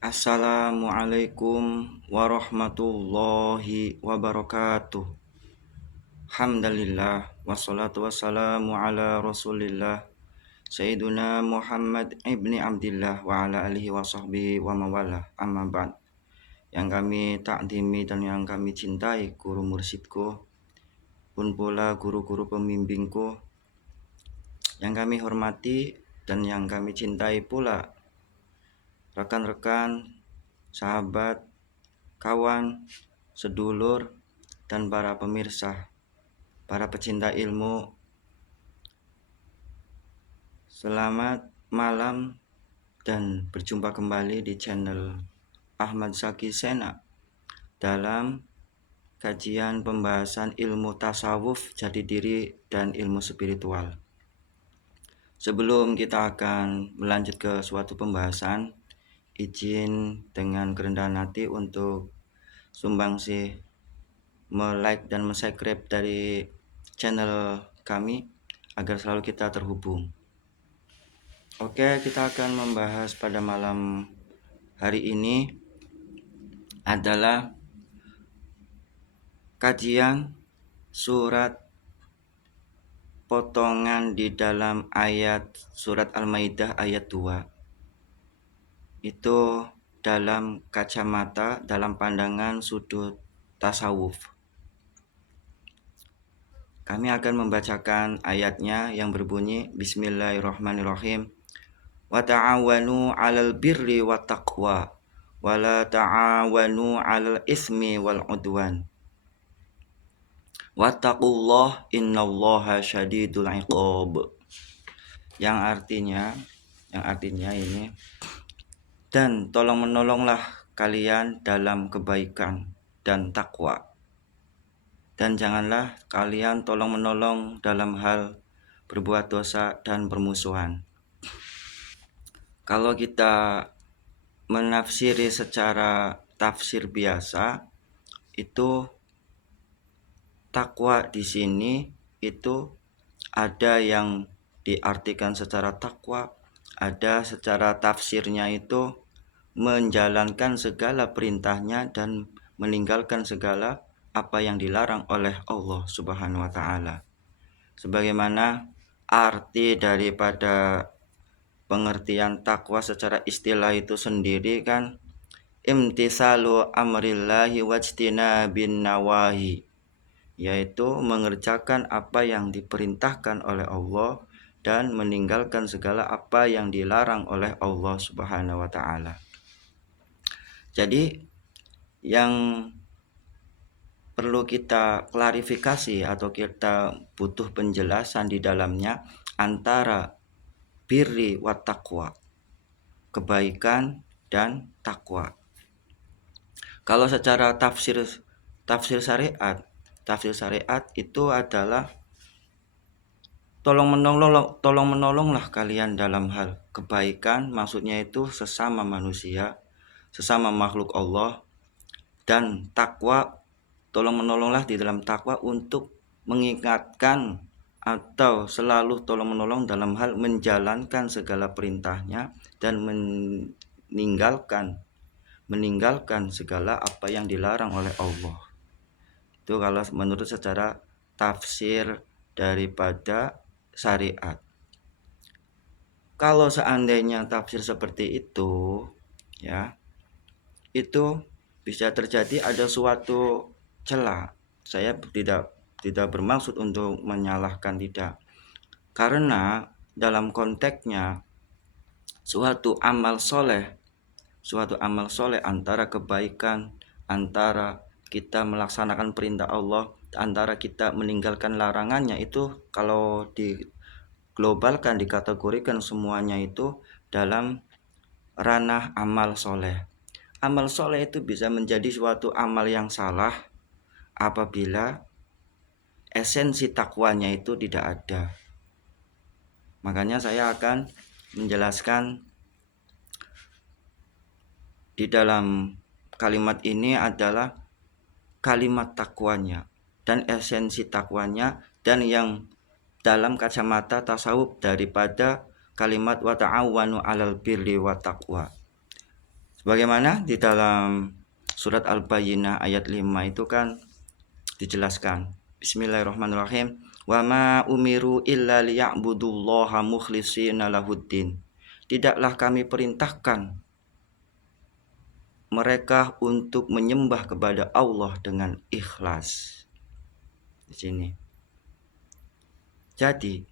Assalamualaikum warahmatullahi wabarakatuh. Alhamdulillah wassalatu wassalamu ala Rasulillah Sayyiduna Muhammad ibni Abdillah wa ala alihi wa sahbihi wa mawalah. Amma ba'd. Yang kami takdimi dan yang kami cintai guru mursyidku, pun pula guru-guru pembimbingku, yang kami hormati dan yang kami cintai pula rekan-rekan, sahabat, kawan, sedulur, dan para pemirsa, para pecinta ilmu. Selamat malam dan berjumpa kembali di channel Ahmad Zaki Sena dalam kajian pembahasan ilmu tasawuf, jati diri, dan ilmu spiritual. Sebelum kita akan melanjut ke suatu pembahasan, izin dengan kerendahan hati untuk sumbangsih like dan subscribe dari channel kami agar selalu kita terhubung. Oke, kita akan membahas pada malam hari ini adalah kajian surat potongan di dalam ayat surat Al-Maidah ayat 2. Itu dalam kacamata, dalam pandangan sudut tasawuf. Kami akan membacakan ayatnya yang berbunyi Bismillahirrahmanirrahim. Wa ta'awanu 'alal birri wat taqwa wa la ta'awanu 'alal ismi wal 'udwan. Wattaqullah innallaha syadidul 'iqab. Yang artinya ini, dan tolong menolonglah kalian dalam kebaikan dan takwa. Dan janganlah kalian tolong menolong dalam hal berbuat dosa dan permusuhan. Kalau kita menafsiri secara tafsir biasa, itu takwa di sini itu ada yang diartikan secara takwa, ada secara tafsirnya itu menjalankan segala perintahnya dan meninggalkan segala apa yang dilarang oleh Allah Subhanahu wa taala. Sebagaimana arti daripada pengertian takwa secara istilah itu sendiri kan imtisalu amrillahi wajtinabin nawahi, yaitu mengerjakan apa yang diperintahkan oleh Allah dan meninggalkan segala apa yang dilarang oleh Allah Subhanahu wa taala. Jadi yang perlu kita klarifikasi atau kita butuh penjelasan di dalamnya antara birri wa taqwa, kebaikan dan takwa. Kalau secara tafsir syariat itu adalah tolong menolonglah kalian dalam hal kebaikan, maksudnya itu sesama manusia, sesama makhluk Allah, dan takwa, tolong menolonglah di dalam takwa untuk mengingatkan atau selalu tolong menolong dalam hal menjalankan segala perintahnya dan meninggalkan segala apa yang dilarang oleh Allah. Itu kalau menurut secara tafsir daripada syariat. Kalau seandainya tafsir seperti itu, ya, itu bisa terjadi ada suatu celah. Saya tidak bermaksud untuk menyalahkan, tidak. Karena dalam konteksnya suatu amal soleh antara kebaikan, antara kita melaksanakan perintah Allah, antara kita meninggalkan larangannya, itu kalau diglobalkan, dikategorikan semuanya itu dalam ranah amal soleh. Amal soleh itu bisa menjadi suatu amal yang salah apabila esensi takwanya itu tidak ada. Makanya saya akan menjelaskan di dalam kalimat ini adalah kalimat takwanya dan esensi takwanya, dan yang dalam kacamata tasawuf daripada kalimat wa ta'awanu 'alal birri wa taqwa. Sebagaimana di dalam surat Al-Bayyinah ayat 5 itu kan dijelaskan. Bismillahirrahmanirrahim. Wa ma umiru illa liya'budullaha mukhlishina lahuddin. Tidaklah kami perintahkan mereka untuk menyembah kepada Allah dengan ikhlas. Di sini. Jadi,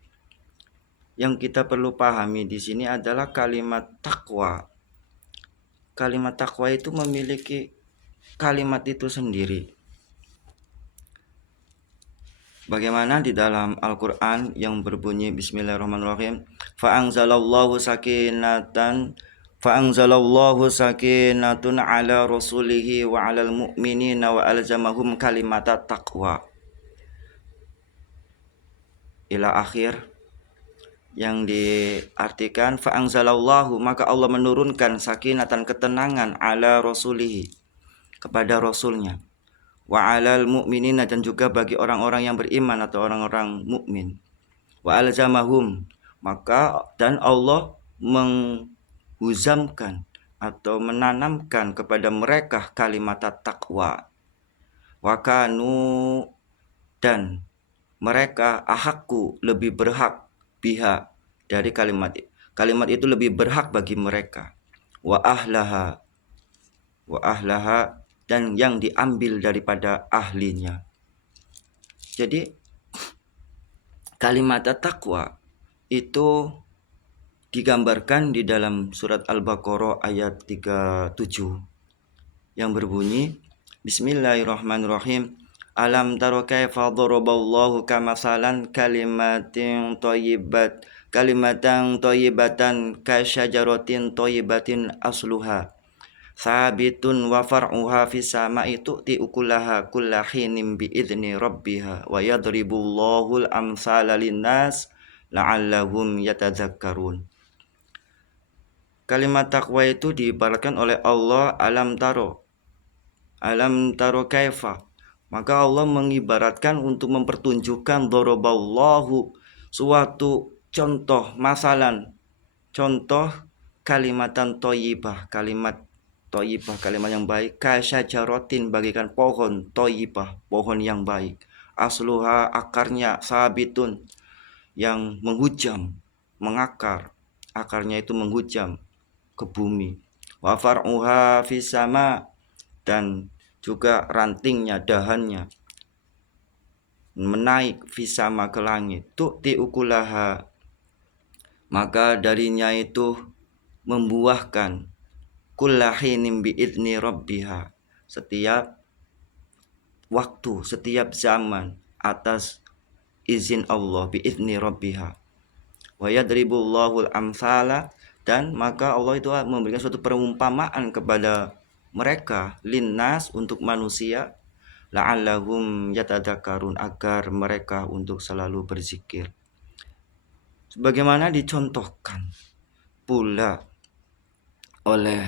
yang kita perlu pahami di sini adalah kalimat takwa. Kalimat takwa itu memiliki kalimat itu sendiri. Bagaimana di dalam Al-Quran yang berbunyi Bismillahirrahmanirrahim, Fa'anzalallahu sakinatun ala rasulihi wa alal mu'minina wa alzamahum kalimata taqwa. Ila akhir, yang diartikan fa'anzalallahu, maka Allah menurunkan sakinatan, ketenangan, ala rasulihi, kepada rasulnya, wa alal mu'minina, dan juga bagi orang-orang yang beriman atau orang-orang mukmin, wa alzamahum, maka dan Allah menghuzamkan atau menanamkan kepada mereka kalimat takwa. Wa kanu, dan mereka ahakku, lebih berhak, biha, dari kalimat itu lebih berhak bagi mereka, wa ahlaha, dan yang diambil daripada ahlinya. Jadi kalimat takwa itu digambarkan di dalam surat Al-Baqarah ayat 37 yang berbunyi Bismillahirrahmanirrahim. Alam taro kaifa daraballahu kamasalan kalimatan thayyibatan kasyajaratin thayyibatin asluha sabitun wa far'uha fis sama'i tu'ti ukulaha kullahinin bi'izni rabbiha wa yadribullahul amsala linnas la'allahum yatadzakkarun. Kalimat takwa itu diibaratkan oleh Allah alam taro kaifa. Maka Allah mengibaratkan untuk mempertunjukkan daraballahu, suatu contoh, masalan, contoh kalimatan thayyibah, kalimat yang baik, kasyajaratin, bagikan pohon, thayyibah, pohon yang baik, asluha, akarnya, sabitun, yang menghujam, mengakar, akarnya itu menghujam ke bumi, wa far'uha fis sama, dan juga rantingnya, dahannya menaik fisama, ke langit, tu'ti ukulaha, maka darinya itu membuahkan, kullahinim bi'idni rabbiha, setiap waktu, setiap zaman, atas izin Allah, bi'idni rabbiha, wa yadribullahul amsala, dan maka Allah itu memberikan suatu perumpamaan kepada mereka, linnas, untuk manusia, la'allahum yatadzakkarun, agar mereka untuk selalu berzikir. Sebagaimana dicontohkan pula oleh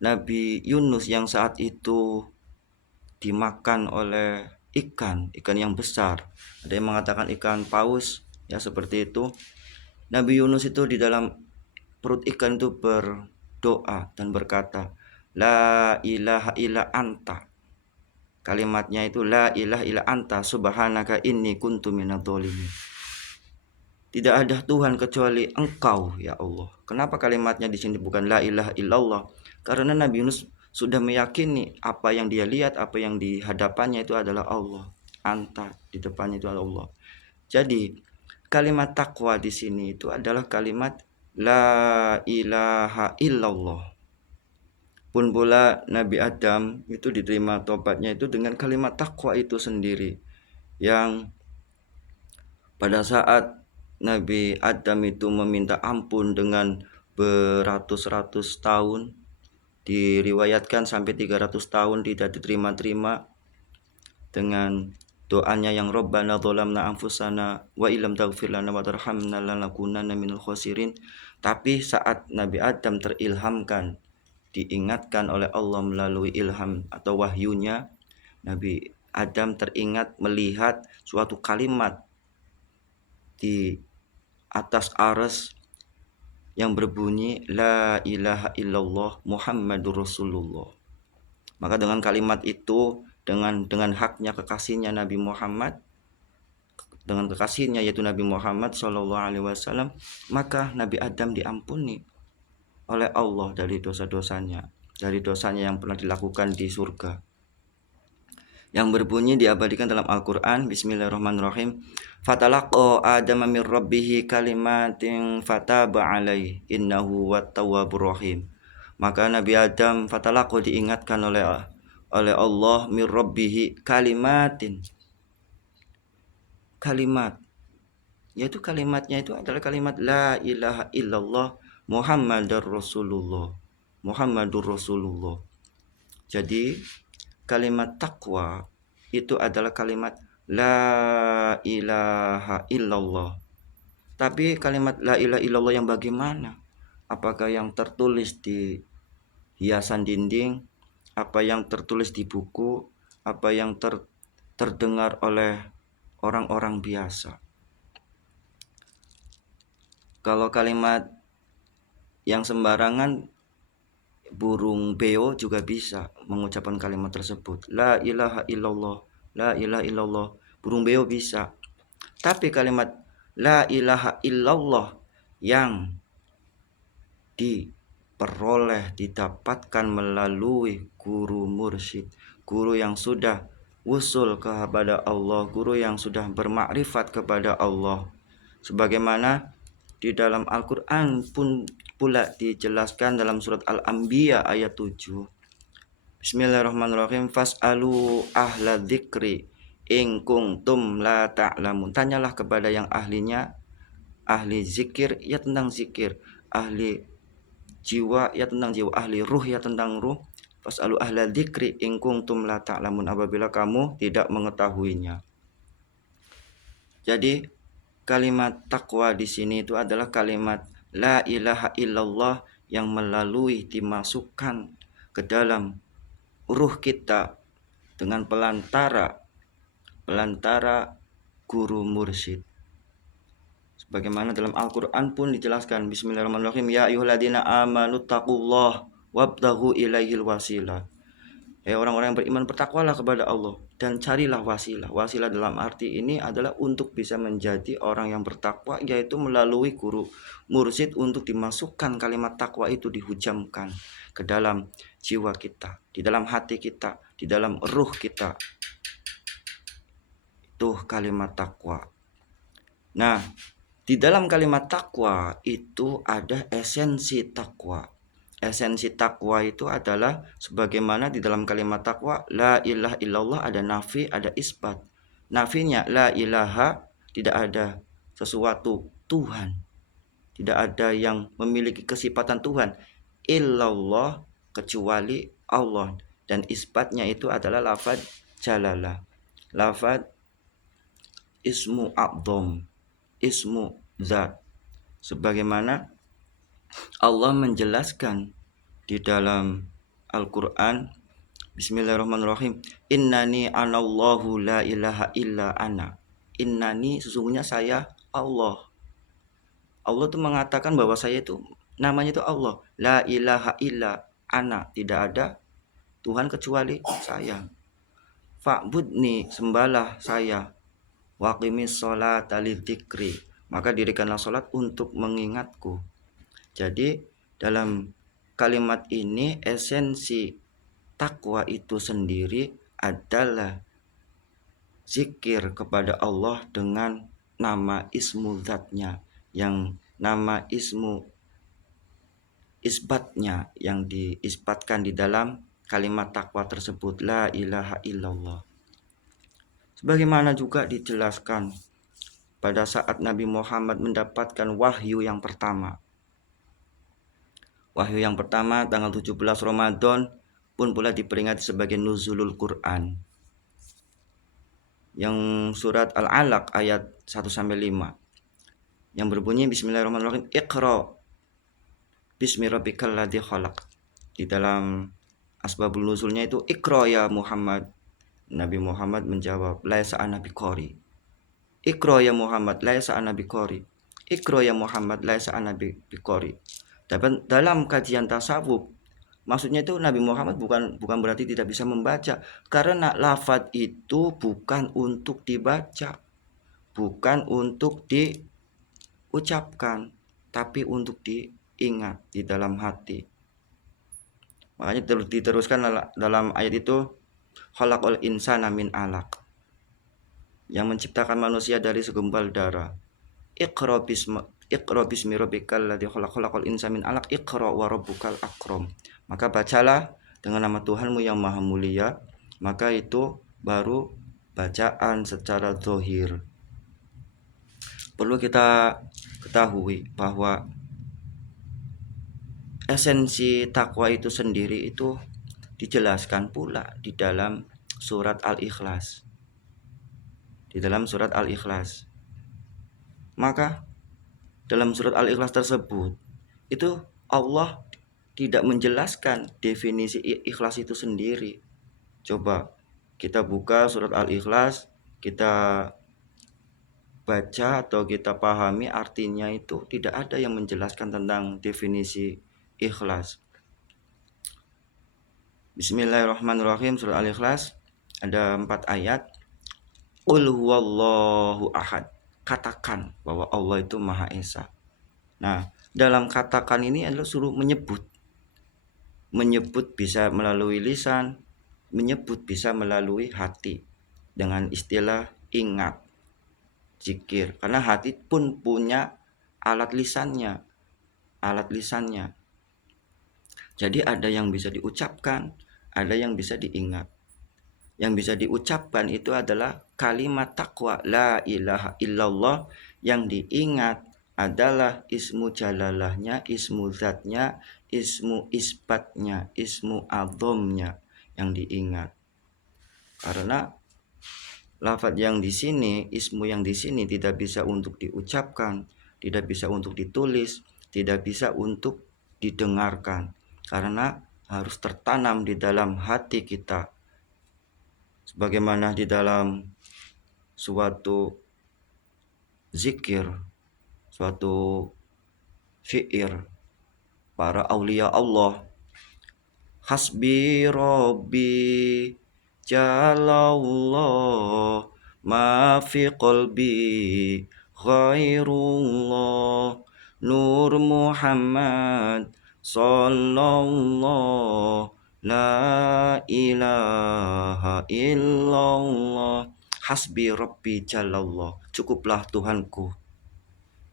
Nabi Yunus yang saat itu dimakan oleh ikan yang besar. Ada yang mengatakan ikan paus, ya seperti itu. Nabi Yunus itu di dalam perut ikan itu berdoa dan berkata, La ilaha illa anta. Kalimatnya itu la ilaha illa anta subhanaka inni kuntu minadh-dhalimin. Tidak ada Tuhan kecuali Engkau, ya Allah. Kenapa kalimatnya di sini bukan la ilaha illallah? Karena Nabi Yunus sudah meyakini apa yang dia lihat, apa yang di hadapannya itu adalah Allah. Anta, di depannya itu adalah Allah. Jadi kalimat takwa di sini itu adalah kalimat la ilaha illallah. Pun pula Nabi Adam itu diterima tobatnya itu dengan kalimat takwa itu sendiri, yang pada saat Nabi Adam itu meminta ampun dengan beratus-ratus tahun, diriwayatkan sampai 300 tahun tidak diterima-terima, dengan doanya yang Rabbana dzalamna anfusana wa illam taghfir lana wa tarhamna lanakunanna minal khasirin. Tapi saat Nabi Adam terilhamkan, diingatkan oleh Allah melalui ilham atau wahyunya, Nabi Adam teringat melihat suatu kalimat di atas arsy yang berbunyi la ilaha illallah Muhammadur Rasulullah. Maka dengan kalimat itu, dengan haknya kekasihnya Nabi Muhammad, dengan kekasihnya yaitu Nabi Muhammad SAW, maka Nabi Adam diampuni oleh Allah dari dosa-dosanya, dari dosanya yang pernah dilakukan di surga. Yang berbunyi diabadikan dalam Al-Quran, Bismillahirrahmanirrahim. Fatalaqa Adama min rabbihi kalimatin fataba alaih innahu wattawwabur rahim. Maka Nabi Adam fatalaqa diingatkan oleh Allah min rabbihi kalimatin, kalimat, yaitu kalimatnya itu adalah kalimat la ilaha illallah Muhammadur Rasulullah. Muhammadur Rasulullah. Jadi kalimat takwa itu adalah kalimat la ilaha illallah. Tapi kalimat la ilaha illallah yang bagaimana? Apakah yang tertulis di hiasan dinding? Apa yang tertulis di buku? Apa yang terdengar oleh orang-orang biasa? Kalau kalimat yang sembarangan, burung beo juga bisa mengucapkan kalimat tersebut. La ilaha illallah, la ilaha illallah. Burung beo bisa. Tapi kalimat la ilaha illallah yang diperoleh, didapatkan melalui guru mursyid, guru yang sudah wusul kepada Allah, guru yang sudah bermakrifat kepada Allah. Sebagaimana di dalam Al-Quran pun pula dijelaskan dalam surat Al-Anbiya ayat 7. Bismillahirrahmanirrahim. Fas'alu ahla dzikri in kuntum la ta'lamun. Tanyalah kepada yang ahlinya, ahli zikir ya tentang zikir, ahli jiwa ya tentang jiwa, ahli ruh ya tentang ruh. Fas'alu ahla dzikri in kuntum la ta'lamun, apabila kamu tidak mengetahuinya. Jadi kalimat takwa di sini itu adalah kalimat la ilaha illallah yang melalui dimasukkan ke dalam ruh kita dengan pelantara guru mursyid. Sebagaimana dalam Al-Quran pun dijelaskan, Bismillahirrahmanirrahim, ya ayyuhalladzina amanu taqullah wabtaghu ilaihil wasilah. Orang-orang yang beriman, bertakwalah kepada Allah dan carilah wasilah. Wasilah dalam arti ini adalah untuk bisa menjadi orang yang bertakwa, yaitu melalui guru mursyid, untuk dimasukkan kalimat takwa itu, dihujamkan ke dalam jiwa kita, di dalam hati kita, di dalam ruh kita. Itu kalimat takwa. Nah, di dalam kalimat takwa itu ada esensi takwa. Esensi takwa itu adalah sebagaimana di dalam kalimat takwa la ilaha illallah ada nafi, ada isbat. Nafinya la ilaha, tidak ada sesuatu Tuhan, tidak ada yang memiliki kesifatan Tuhan, illallah kecuali Allah. Dan isbatnya itu adalah lafaz jalalah, lafaz ismu a'dham, ismu zat. Sebagaimana Allah menjelaskan di dalam Al-Quran, Bismillahirrahmanirrahim, innani anallahu la ilaha illa ana. Innani, sesungguhnya saya Allah. Allah itu mengatakan bahwa saya itu, namanya itu Allah. La ilaha illa ana, tidak ada Tuhan kecuali saya. Fa'budni, sembahlah saya. Waqimis sholata lidzikri, maka dirikanlah sholat untuk mengingatku. Jadi dalam kalimat ini esensi takwa itu sendiri adalah zikir kepada Allah dengan nama ismu zatnya, yang nama ismu isbatnya yang diisbatkan di dalam kalimat takwa tersebut, la ilaha illallah. Sebagaimana juga dijelaskan pada saat Nabi Muhammad mendapatkan wahyu yang pertama. Wahyu yang pertama tanggal 17 Ramadan pun pula diperingati sebagai nuzulul Quran. Yang surat Al-Alaq ayat 1-5 yang berbunyi Bismillahirrahmanirrahim, Iqra bismi rabbikal ladzi khalaq. Di dalam asbabul nuzulnya itu Iqra ya Muhammad. Nabi Muhammad menjawab, laisa ana biqari. Iqra ya Muhammad, laisa ana biqari. Iqra ya Muhammad laisa ana biqori. Dalam kajian tasawuf, maksudnya itu Nabi Muhammad bukan berarti tidak bisa membaca, karena lafaz itu bukan untuk dibaca, bukan untuk diucapkan, tapi untuk diingat di dalam hati. Makanya diteruskan dalam ayat itu, khalaqal insana min alaq, yang menciptakan manusia dari segumpal darah. Iqra bismi rabbikal ladzi khalaq, khalaqal insana min alaq, iqra wa rabbukal akram. Maka bacalah dengan nama Tuhanmu yang maha mulia. Maka itu baru bacaan secara zahir. Perlu kita ketahui bahwa esensi takwa itu sendiri itu dijelaskan pula di dalam surat Al-Ikhlas. Di dalam surat Al-Ikhlas. Maka dalam surat Al-Ikhlas tersebut itu Allah tidak menjelaskan definisi ikhlas itu sendiri. Coba kita buka surat Al-Ikhlas, kita baca atau kita pahami artinya, itu tidak ada yang menjelaskan tentang definisi ikhlas. Bismillahirrahmanirrahim. Surat Al-Ikhlas ada 4 ayat. Qul huwallahu ahad. Katakan bahwa Allah itu Maha Esa. Nah, dalam katakan ini adalah suruh menyebut. Menyebut bisa melalui lisan, menyebut bisa melalui hati dengan istilah ingat, zikir. Karena hati pun punya alat lisannya. Jadi ada yang bisa diucapkan, ada yang bisa diingat. Yang bisa diucapkan itu adalah kalimat takwa la ilaha illallah, yang diingat adalah ismu jalalahnya, ismu zatnya, ismu isbatnya, ismu azomnya yang diingat. Karena lafaz yang di sini, ismu yang di sini tidak bisa untuk diucapkan, tidak bisa untuk ditulis, tidak bisa untuk didengarkan, karena harus tertanam di dalam hati kita. Sebagaimana di dalam suatu zikir, suatu syair para aulia Allah, hasbi rabbi jalallah ma fi qalbi ghairullah nur Muhammad sallallahu la ilaha illallah. Hasbi rabbi jalallah, cukuplah Tuhanku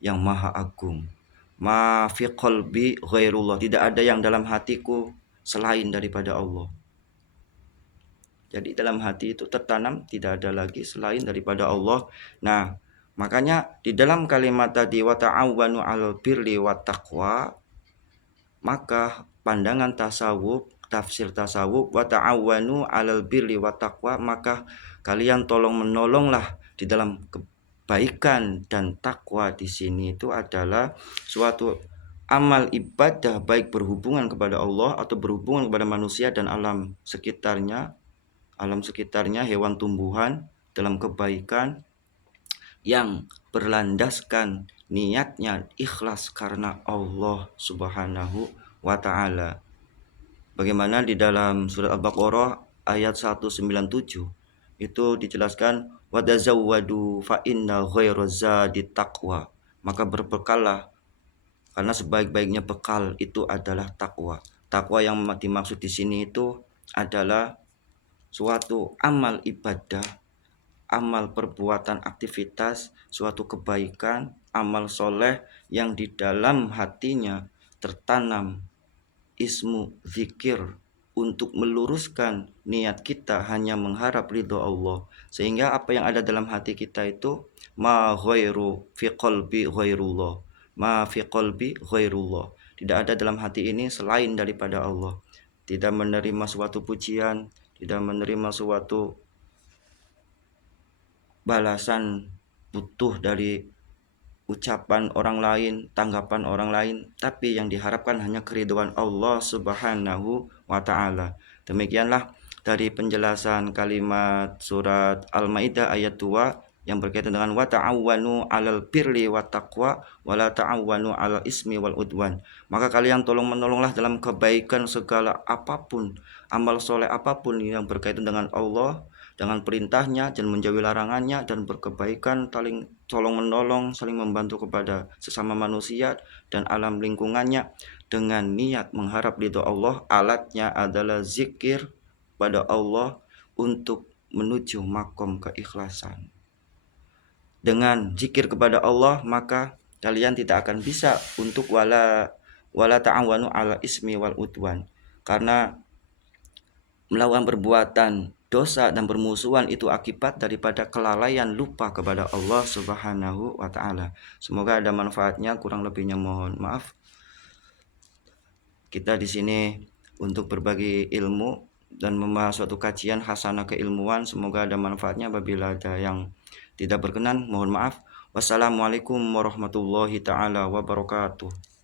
yang maha agung. Ma fi qalbi ghairullah, tidak ada yang dalam hatiku selain daripada Allah. Jadi dalam hati itu tertanam tidak ada lagi selain daripada Allah. Nah, makanya di dalam kalimat tadi wa ta'awwanu 'alal birri wat taqwa, maka pandangan tasawuf, tafsir tasawuf, wa ta'awwanu 'alal birri wat taqwa, maka kalian tolong menolonglah di dalam kebaikan dan takwa. Di sini itu adalah suatu amal ibadah, baik berhubungan kepada Allah atau berhubungan kepada manusia dan alam sekitarnya, hewan tumbuhan, dalam kebaikan yang berlandaskan niatnya ikhlas karena Allah Subhanahu wa ta'ala. Bagaimana di dalam surat Al-Baqarah ayat 197 itu dijelaskan, wadazawwadu fa inna ghairu zadi taqwa, maka berbekallah karena sebaik-baiknya bekal itu adalah takwa. Takwa yang dimaksud di sini itu adalah suatu amal ibadah, amal perbuatan aktivitas, suatu kebaikan, amal soleh yang di dalam hatinya tertanam ismu zikir untuk meluruskan niat kita hanya mengharap ridho Allah, sehingga apa yang ada dalam hati kita itu ma ghairu fi qalbi ghairullah, ma fi qalbi ghairullah, tidak ada dalam hati ini selain daripada Allah. Tidak menerima suatu pujian, tidak menerima suatu balasan butuh dari ucapan orang lain, tanggapan orang lain, tapi yang diharapkan hanya keridhaan Allah Subhanahu wa ta'ala. Demikianlah dari penjelasan kalimat surat Al-Maidah ayat 2 yang berkaitan dengan wa ta'awwanu 'alal birri wat taqwa wa la ta'awwanu 'alal ismi wal udwan. Maka kalian tolong menolonglah dalam kebaikan segala apapun, amal soleh apapun yang berkaitan dengan Allah, dengan perintahnya dan menjauhi larangannya, dan berkebaikan, saling tolong menolong, saling membantu kepada sesama manusia dan alam lingkungannya dengan niat mengharap ridho Allah. Alatnya adalah zikir pada Allah untuk menuju makom keikhlasan. Dengan zikir kepada Allah maka kalian tidak akan bisa untuk wala ta'awanu 'ala ismi wal udwan, karena melakukan perbuatan dosa dan bermusuhan itu akibat daripada kelalaian lupa kepada Allah Subhanahu wa taala. Semoga ada manfaatnya, kurang lebihnya mohon maaf. Kita di sini untuk berbagi ilmu dan membahas suatu kajian hasanah keilmuan. Semoga ada manfaatnya. Apabila ada yang tidak berkenan, mohon maaf. Wassalamualaikum warahmatullahi taala wabarakatuh.